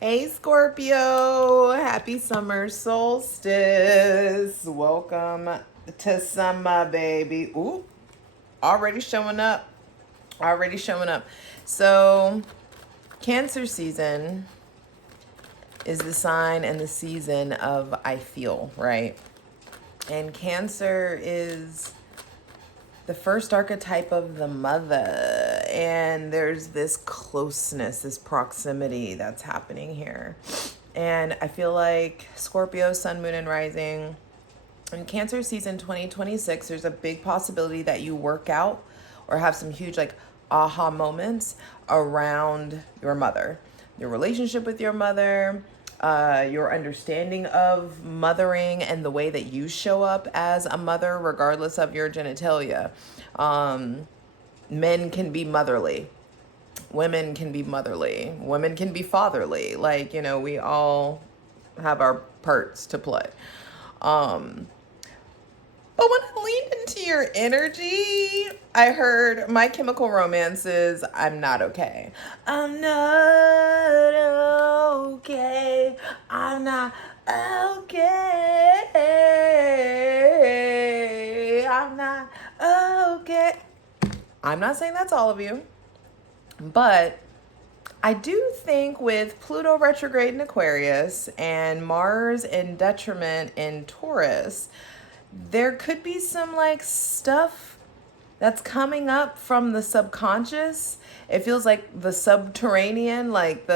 Hey Scorpio, happy summer solstice. Welcome to summer, baby. Ooh, already showing up. Already showing up. So, Cancer season is the sign and the season of I feel, right? And Cancer is the first archetype of the mother, and there's this closeness, this proximity that's happening here. And I feel like Scorpio, Sun, Moon, and Rising in Cancer season 2026, there's a big possibility that you work out or have some huge like aha moments around your mother, your relationship with your mother, your understanding of mothering and the way that you show up as a mother, regardless of your genitalia. Men can be motherly. Women can be motherly. Women can be fatherly. Like, we all have our parts to play. But when I leaned into your energy, I heard My Chemical Romance's I'm Not Okay. I'm not okay. I'm not okay. I'm not okay. I'm not saying that's all of you, but I do think with Pluto retrograde in Aquarius and Mars in detriment in Taurus, there could be some like stuff that's coming up from the subconscious. It feels like the subterranean, like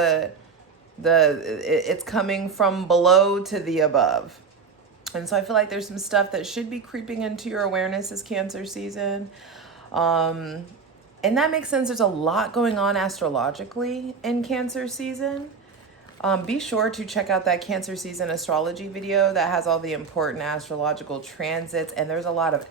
it's coming from below to the above. And so I feel like there's some stuff that should be creeping into your awareness this Cancer season. And that makes sense. There's a lot going on astrologically in Cancer season. Be sure to check out that Cancer season astrology video that has all the important astrological transits, and there's a lot of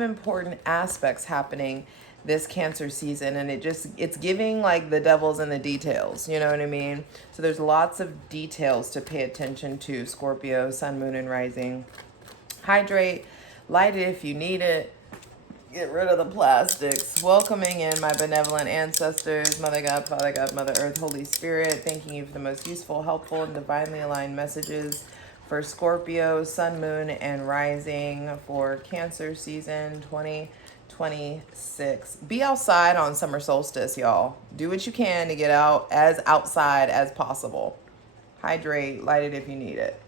important aspects happening this Cancer season, and it's giving like the devil's in the details, you know what I mean? So there's lots of details to pay attention to, Scorpio, Sun, Moon, and Rising. Hydrate, light it if you need it. Get rid of the plastics. Welcoming in my benevolent ancestors, Mother God, Father God, Mother Earth, Holy Spirit. Thanking you for the most useful, helpful, and divinely aligned messages for Scorpio, Sun, Moon, and Rising for Cancer season 2026. Be outside on summer solstice, y'all. Do what you can to get out as outside as possible. Hydrate, light it if you need it.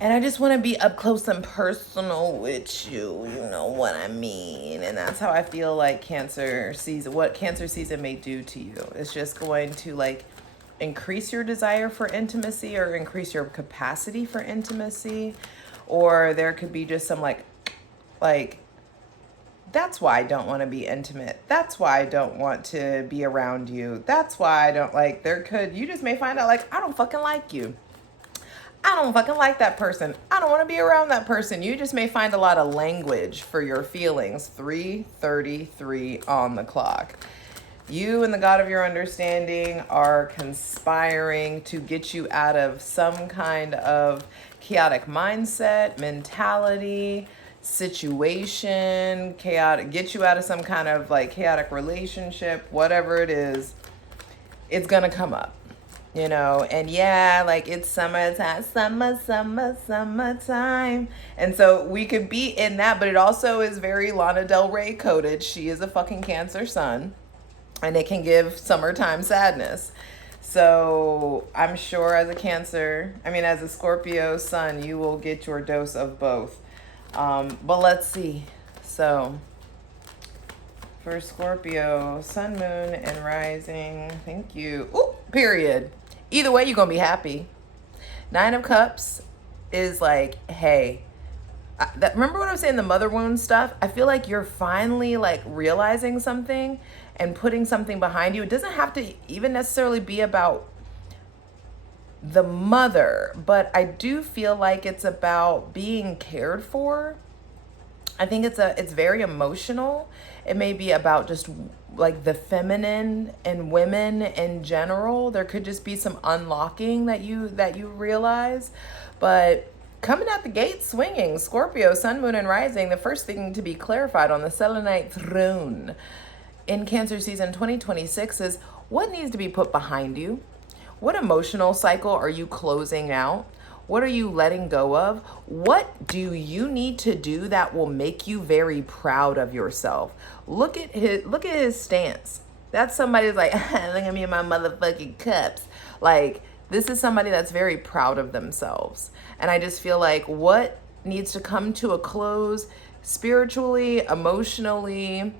And I just want to be up close and personal with you. You know what I mean? And that's how I feel like Cancer season, what Cancer season may do to you. It's just going to like increase your desire for intimacy or increase your capacity for intimacy. Or there could be just some like, that's why I don't want to be intimate. That's why I don't want to be around you. That's why I don't like, you just may find out like, I don't fucking like you. I don't fucking like that person. I don't want to be around that person. You just may find a lot of language for your feelings. 3:33 on the clock. You and the God of your understanding are conspiring to get you out of some kind of chaotic mindset, mentality, situation, get you out of some kind of like chaotic relationship, whatever it is, it's gonna come up. And yeah, like it's summertime, summertime. And so we could be in that, but it also is very Lana Del Rey coded. She is a fucking Cancer sun, and it can give summertime sadness. So I'm sure as a Scorpio sun, you will get your dose of both. But let's see. So for Scorpio, Sun, Moon, and Rising, thank you. Ooh, period. Either way, you're going to be happy. 9 of Cups is like, hey, remember what I was saying, the mother wound stuff? I feel like you're finally like realizing something and putting something behind you. It doesn't have to even necessarily be about the mother, but I do feel like it's about being cared for. I think it's very emotional. It may be about just like the feminine and women in general. There could just be some unlocking that you realize, but Coming out the gate swinging, Scorpio, Sun, Moon, and Rising, the first thing to be clarified on the Selenite throne in Cancer season 2026 is what needs to be put behind you? What emotional cycle are you closing out? What are you letting go of? What do you need to do that will make you very proud of yourself? Look at his stance. That's somebody who's like, look at me in my motherfucking cups. Like, this is somebody that's very proud of themselves. And I just feel like what needs to come to a close spiritually, emotionally,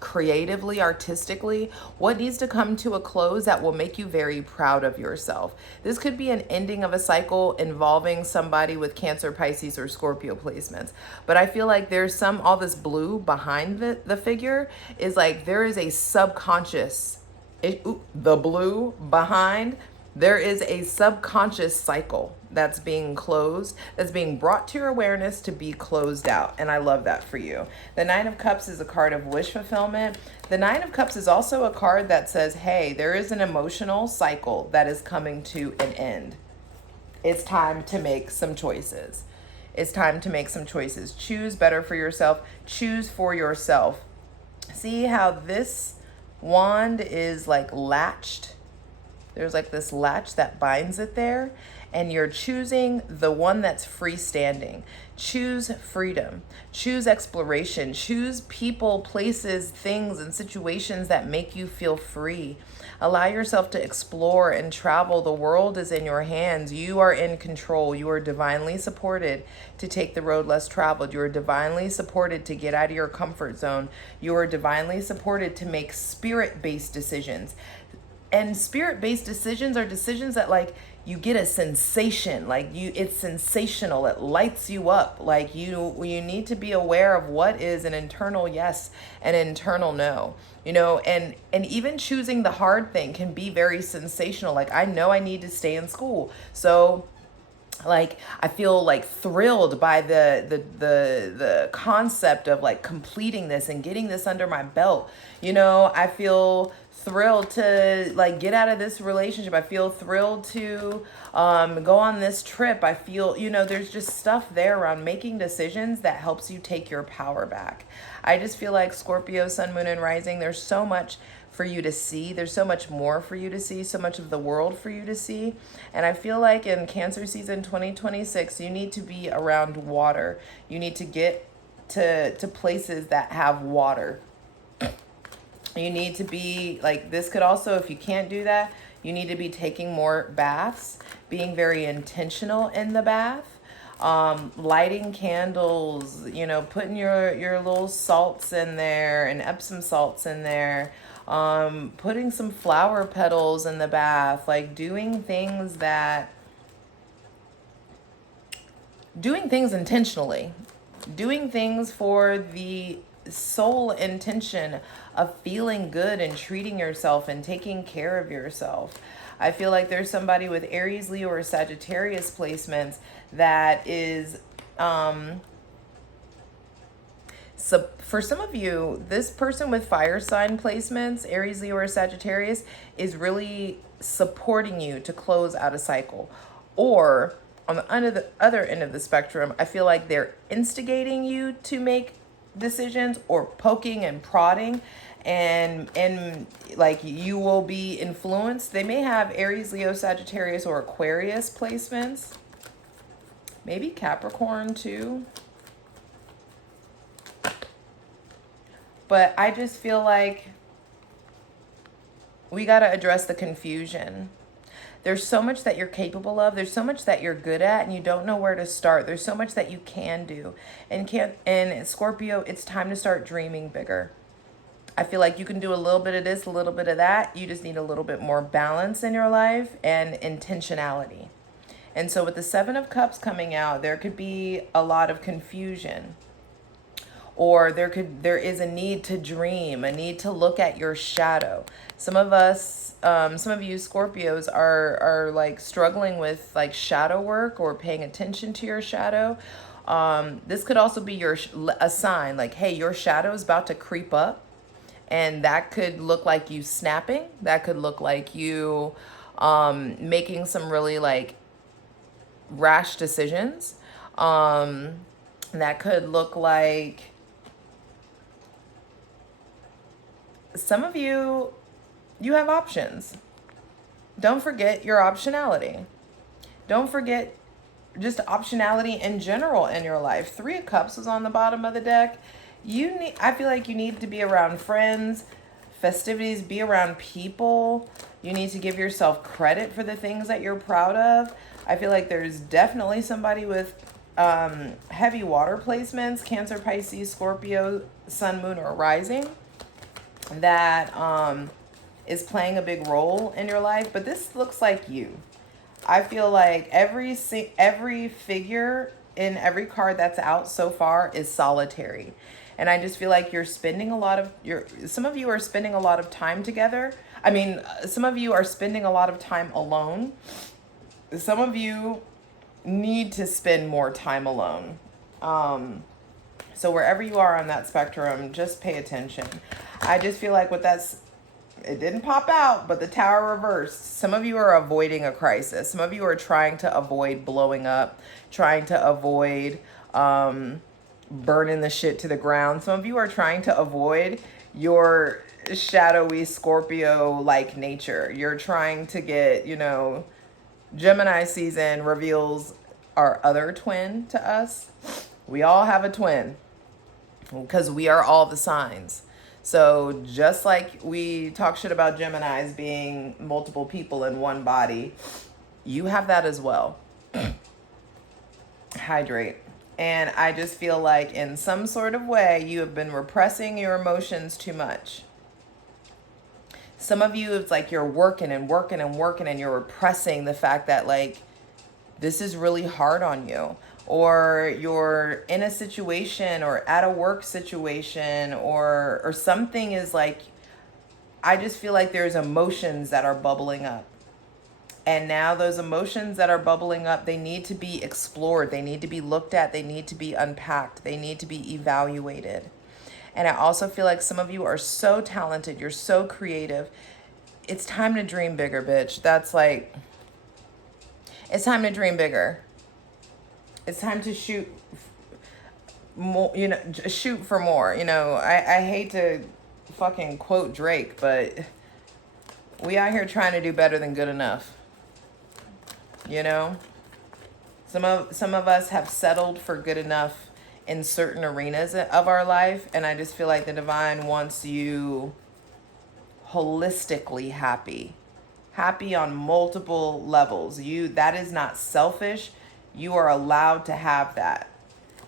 creatively, artistically, what needs to come to a close that will make you very proud of yourself. This could be an ending of a cycle involving somebody with Cancer, Pisces, or Scorpio placements. But I feel like there's all this blue behind the figure is like there is a subconscious, the blue behind, there is a subconscious cycle that's being closed, that's being brought to your awareness to be closed out. And I love that for you. The Nine of Cups is a card of wish fulfillment. The Nine of Cups is also a card that says, hey, there is an emotional cycle that is coming to an end. It's time to make some choices. It's time to make some choices. Choose better for yourself. Choose for yourself. See how this wand is like latched? There's like this latch that binds it there, and you're choosing the one that's freestanding. Choose freedom, choose exploration, choose people, places, things, and situations that make you feel free. Allow yourself to explore and travel. The world is in your hands. You are in control. You are divinely supported to take the road less traveled. You are divinely supported to get out of your comfort zone. You are divinely supported to make spirit-based decisions. And spirit-based decisions are decisions that like you get a sensation, like it's sensational, it lights you up. Like you need to be aware of what is an internal yes and an internal no, and even choosing the hard thing can be very sensational. Like I know I need to stay in school, so like I feel like thrilled by the concept of like completing this and getting this under my belt. I feel thrilled to like get out of this relationship. I feel thrilled to go on this trip. I feel, there's just stuff there around making decisions that helps you take your power back. I just feel like Scorpio, Sun, Moon, and Rising, there's so much for you to see. There's so much more for you to see, so much of the world for you to see. And I feel like in Cancer season 2026, you need to be around water. You need to get to places that have water. You need to be like, this could also, if you can't do that, you need to be taking more baths, being very intentional in the bath, lighting candles, putting your little salts in there and Epsom salts in there, putting some flower petals in the bath, like doing things intentionally, doing things for the sole intention of feeling good and treating yourself and taking care of yourself. I feel like there's somebody with Aries, Leo, or Sagittarius placements that is, so for some of you, this person with fire sign placements, Aries, Leo, or Sagittarius, is really supporting you to close out a cycle. Or on the other end of the spectrum, I feel like they're instigating you to make decisions or poking and prodding, and like you will be influenced. They may have Aries, Leo, Sagittarius, or Aquarius placements, maybe Capricorn too. But I just feel like we got to address the confusion. There's so much that you're capable of. There's so much that you're good at, and you don't know where to start. There's so much that you can do. And Scorpio, it's time to start dreaming bigger. I feel like you can do a little bit of this, a little bit of that. You just need a little bit more balance in your life and intentionality. And so with the Seven of Cups coming out, there could be a lot of confusion. Or there is a need to dream, a need to look at your shadow. Some of you Scorpios are like struggling with like shadow work or paying attention to your shadow. This could also be a sign like, hey, your shadow is about to creep up, and that could look like you snapping. That could look like you making some really like rash decisions. That could look like some of you have options. Don't forget your optionality. Don't forget just optionality in general in your life. 3 of Cups was on the bottom of the deck. I feel like you need to be around friends, festivities, be around people. You need to give yourself credit for the things that you're proud of. I feel like there's definitely somebody with heavy water placements, Cancer, Pisces, Scorpio, Sun, Moon, or Rising, that is playing a big role in your life. But this looks like you. I feel like every figure in every card that's out so far is solitary. And I just feel like you're spending some of you are spending a lot of time together. I mean, some of you are spending a lot of time alone. Some of you need to spend more time alone. So wherever you are on that spectrum, just pay attention. I just feel like it didn't pop out, but the Tower reversed. Some of you are avoiding a crisis. Some of you are trying to avoid blowing up, trying to avoid burning the shit to the ground. Some of you are trying to avoid your shadowy Scorpio-like nature. You're trying to get, Gemini season reveals our other twin to us. We all have a twin because we are all the signs. So just like we talk shit about Geminis being multiple people in one body, you have that as well. Hydrate. And I just feel like in some sort of way, you have been repressing your emotions too much. Some of you, it's like you're working and working and working and you're repressing the fact that like, this is really hard on you. Or you're in a situation or at a work situation or something is like, I just feel like there's emotions that are bubbling up. And now those emotions that are bubbling up, they need to be explored. They need to be looked at. They need to be unpacked. They need to be evaluated. And I also feel like some of you are so talented. You're so creative. It's time to dream bigger, bitch. That's like, it's time to dream bigger. It's time to shoot more, shoot for more. I hate to fucking quote Drake, but we out here trying to do better than good enough. Some of us have settled for good enough in certain arenas of our life, and I just feel like the divine wants you holistically happy on multiple levels. That is not selfish. You are allowed to have that.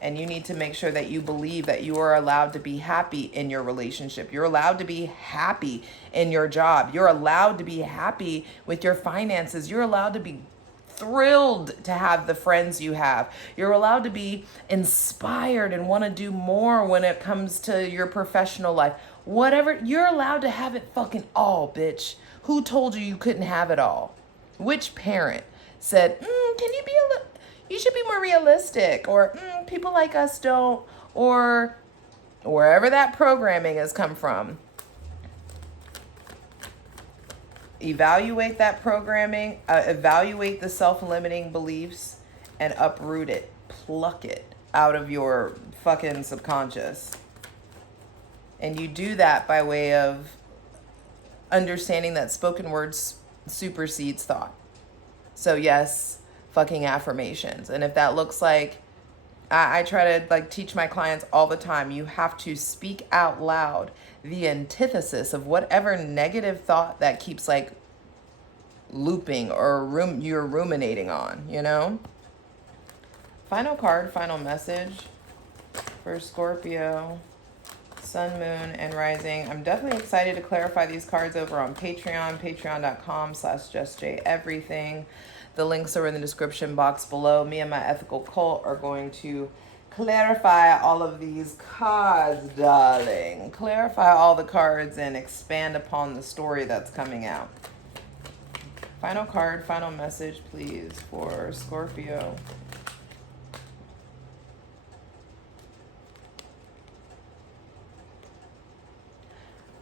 And you need to make sure that you believe that you are allowed to be happy in your relationship. You're allowed to be happy in your job. You're allowed to be happy with your finances. You're allowed to be thrilled to have the friends you have. You're allowed to be inspired and want to do more when it comes to your professional life. Whatever, you're allowed to have it fucking all, bitch. Who told you couldn't have it all? Which parent said, can you be you should be more realistic, or people like us don't, or wherever that programming has come from. Evaluate that programming, evaluate the self-limiting beliefs, and uproot it, pluck it out of your fucking subconscious. And you do that by way of understanding that spoken words supersedes thought. So yes, fucking affirmations. And if that looks like, I try to teach my clients all the time, you have to speak out loud the antithesis of whatever negative thought that keeps looping or you're ruminating on, Final card, final message for Scorpio, Sun, Moon, and Rising. I'm definitely excited to clarify these cards over on Patreon, patreon.com/JustJEverything. The links are in the description box below. Me and my ethical cult are going to clarify all of these cards, darling. Clarify all the cards and expand upon the story that's coming out. Final card, final message, please, for Scorpio.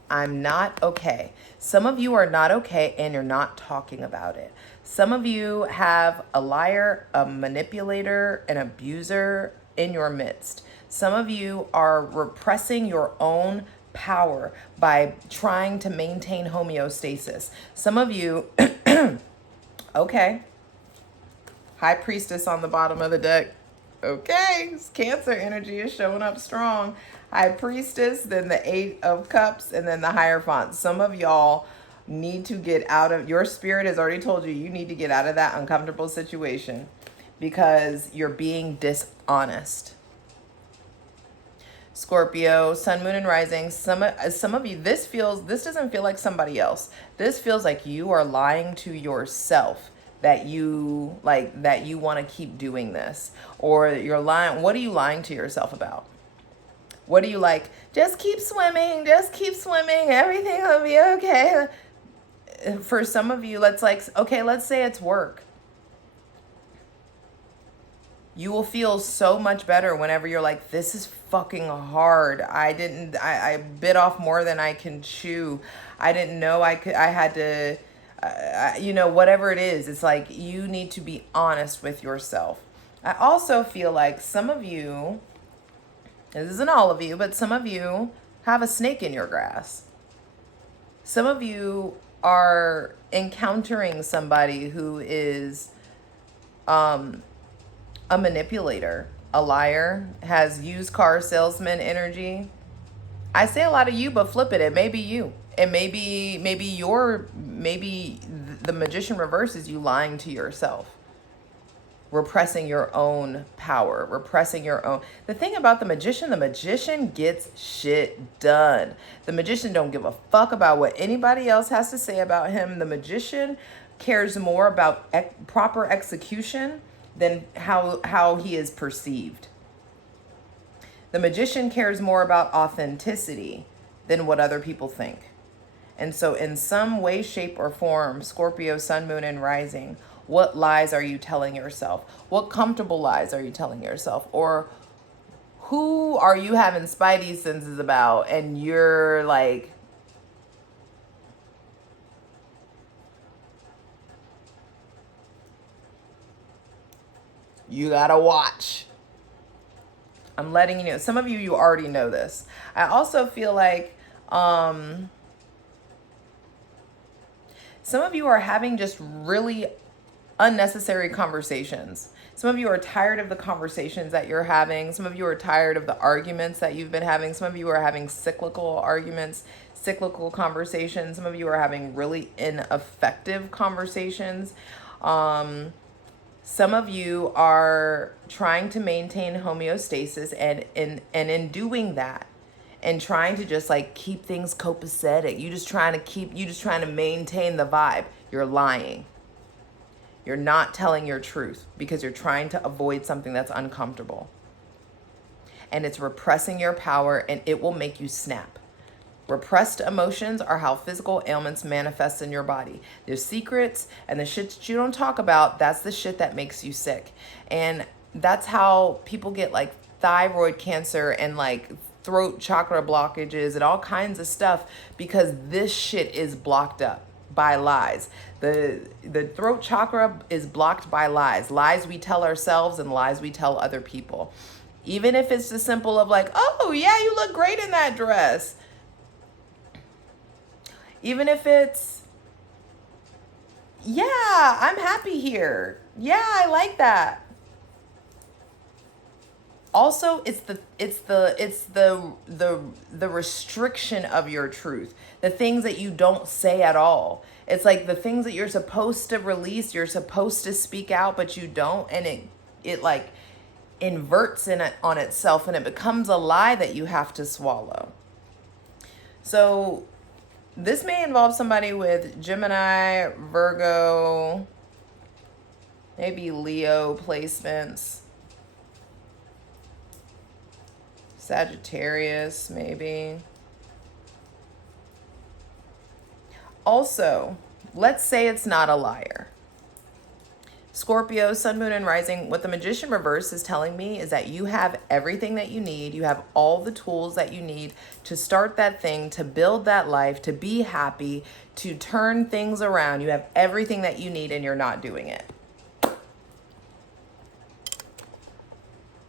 I'm not okay. Some of you are not okay and you're not talking about it. Some of you have a liar, a manipulator, an abuser in your midst. Some of you are repressing your own power by trying to maintain homeostasis. Some of you, okay, High Priestess on the bottom of the deck. Okay, Cancer energy is showing up strong. High Priestess, then the Eight of Cups, and then the Hierophant. Some of y'all need to get out of, your spirit has already told you, you need to get out of that uncomfortable situation because you're being dishonest. Scorpio, Sun, Moon, and Rising. Some of you, this doesn't feel like somebody else. This feels like you are lying to yourself that you want to keep doing this, or you're lying. What are you lying to yourself about? What are you like? Just keep swimming, everything will be okay. For some of you, let's say it's work. You will feel so much better whenever you're like, this is fucking hard. I bit off more than I can chew. I didn't know I had to, whatever it is. It's like, you need to be honest with yourself. I also feel like some of you, this isn't all of you, but some of you have a snake in your grass. Some of you are encountering somebody who is, a manipulator, a liar, has used car salesman energy. I say a lot of you, but flip it. It may be you. It may be maybe the Magician reverse is you lying to yourself, repressing your own power, repressing your own. The thing about the magician gets shit done. The magician don't give a fuck about what anybody else has to say about him. The magician cares more about proper execution than how he is perceived. The magician cares more about authenticity than what other people think. And so in some way, shape, or form, Scorpio, Sun, Moon, and Rising, what lies are you telling yourself? What comfortable lies are you telling yourself? Or who are you having spidey senses about and you're like, you gotta watch. I'm letting you know. Some of you already know this. I also feel like some of you are having just really unnecessary conversations. Some of you are tired of the conversations that you're having. Some of you are tired of the arguments that you've been having. Some of you are having cyclical arguments, cyclical conversations. Some of you are having really ineffective conversations. Some of you are trying to maintain homeostasis and in doing that and trying to just like keep things copacetic. You just trying to maintain the vibe. You're lying. You're not telling your truth because you're trying to avoid something that's uncomfortable. And it's repressing your power and it will make you snap. Repressed emotions are how physical ailments manifest in your body. There's secrets and the shit that you don't talk about, that's the shit that makes you sick. And that's how people get like thyroid cancer and like throat chakra blockages and all kinds of stuff because this shit is blocked up by lies. The throat chakra is blocked by lies. Lies we tell ourselves and lies we tell other people. Even if it's the simple of like, oh yeah, you look great in that dress. Even if it's, yeah, I'm happy here. Yeah, I like that. Also, it's the restriction of your truth. The things that you don't say at all. It's like the things that you're supposed to release, you're supposed to speak out, but you don't, and it like inverts on itself and it becomes a lie that you have to swallow. So this may involve somebody with Gemini, Virgo, maybe Leo placements, Sagittarius, maybe. Also, let's say it's not a liar. Scorpio, sun, moon, and rising, what the Magician reverse is telling me is that you have everything that you need. You have all the tools that you need to start that thing, to build that life, to be happy, to turn things around. You have everything that you need and you're not doing it.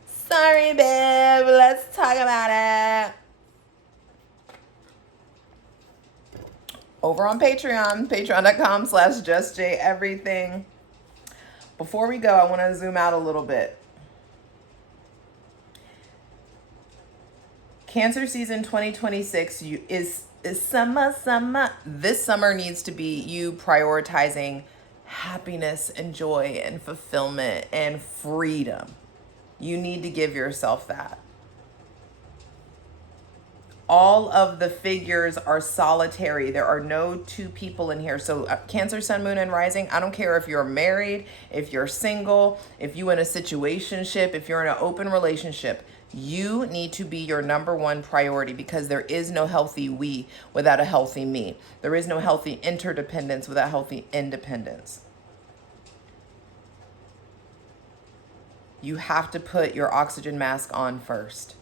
Sorry, babe. Let's talk about it. Over on Patreon, patreon.com/JustJEverything. Before we go, I want to zoom out a little bit. Cancer season 2026 is summer. This summer needs to be you prioritizing happiness and joy and fulfillment and freedom. You need to give yourself that. All of the figures are solitary. There are no two people in here. So Cancer, sun, moon, and rising, I don't care if you're married, if you're single, if you're in a situationship, if you're in an open relationship, you need to be your number one priority, because there is no healthy we without a healthy me. There is no healthy interdependence without healthy independence. You have to put your oxygen mask on first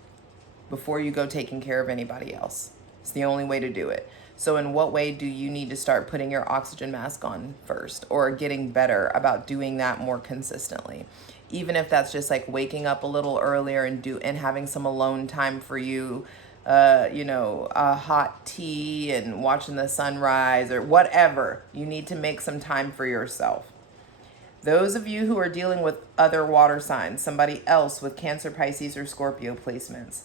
before you go taking care of anybody else. It's the only way to do it. So in what way do you need to start putting your oxygen mask on first, or getting better about doing that more consistently? Even if that's just like waking up a little earlier and having some alone time for you, a hot tea and watching the sunrise or whatever. You need to make some time for yourself. Those of you who are dealing with other water signs, somebody else with Cancer, Pisces, or Scorpio placements,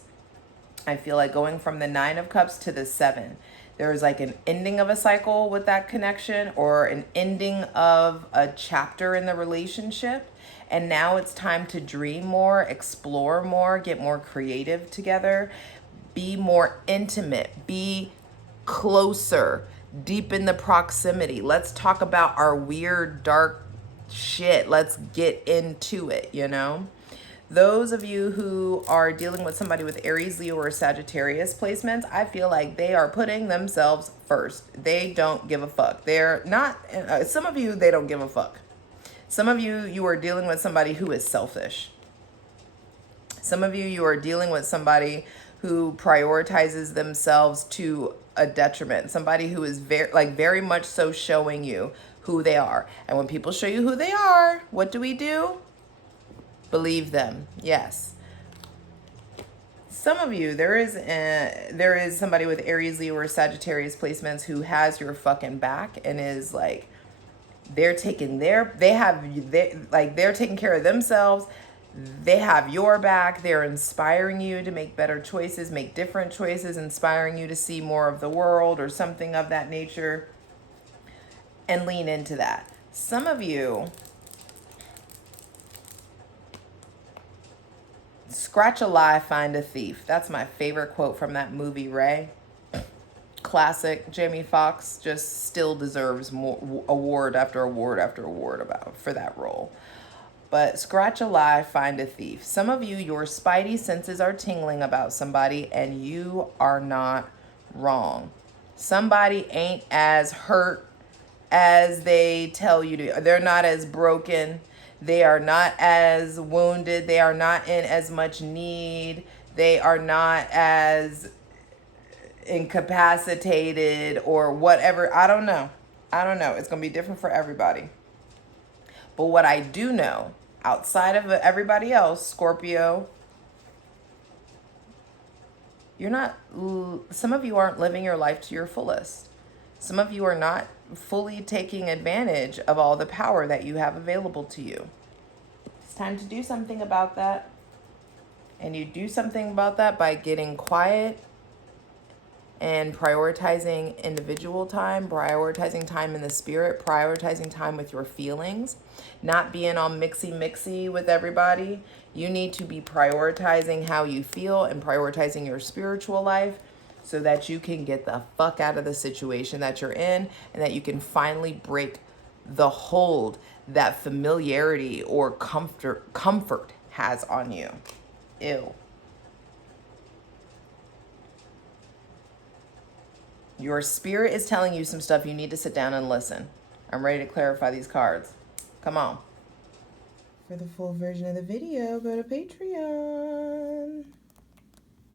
I feel like going from the 9 of Cups to the 7, there is like an ending of a cycle with that connection, or an ending of a chapter in the relationship. And now it's time to dream more, explore more, get more creative together, be more intimate, be closer, deepen the proximity. Let's talk about our weird, dark shit. Let's get into it, Those of you who are dealing with somebody with Aries, Leo, or Sagittarius placements, I feel like they are putting themselves first. They don't give a fuck. They're not, some of you, they don't give a fuck. Some of you, you are dealing with somebody who is selfish. Some of you, you are dealing with somebody who prioritizes themselves to a detriment. Somebody who is very much so showing you who they are. And when people show you who they are, what do? Believe them. Yes. Some of you, there is somebody with Aries, Leo, or Sagittarius placements who has your fucking back and is like, they're taking care of themselves. They have your back. They're inspiring you to make better choices, make different choices, inspiring you to see more of the world or something of that nature, and lean into that. Some of you, scratch a lie, find a thief. That's my favorite quote from that movie, Ray. Classic. Jamie Foxx just still deserves more award after award after award for that role. But scratch a lie, find a thief. Some of you, your spidey senses are tingling about somebody, and you are not wrong. Somebody ain't as hurt as they tell you to. They're not as broken. They are not as wounded. They are not in as much need. They are not as incapacitated or whatever. I don't know. It's going to be different for everybody. But what I do know, outside of everybody else, Scorpio, some of you aren't living your life to your fullest. Some of you are not fully taking advantage of all the power that you have available to you. It's time to do something about that. And you do something about that by getting quiet and prioritizing individual time, prioritizing time in the spirit, prioritizing time with your feelings, not being all mixy with everybody. You need to be prioritizing how you feel and prioritizing your spiritual life so that you can get the fuck out of the situation that you're in, and that you can finally break the hold that familiarity or comfort has on you. Ew. Your spirit is telling you some stuff. You need to sit down and listen. I'm ready to clarify these cards. Come on. For the full version of the video, go to Patreon.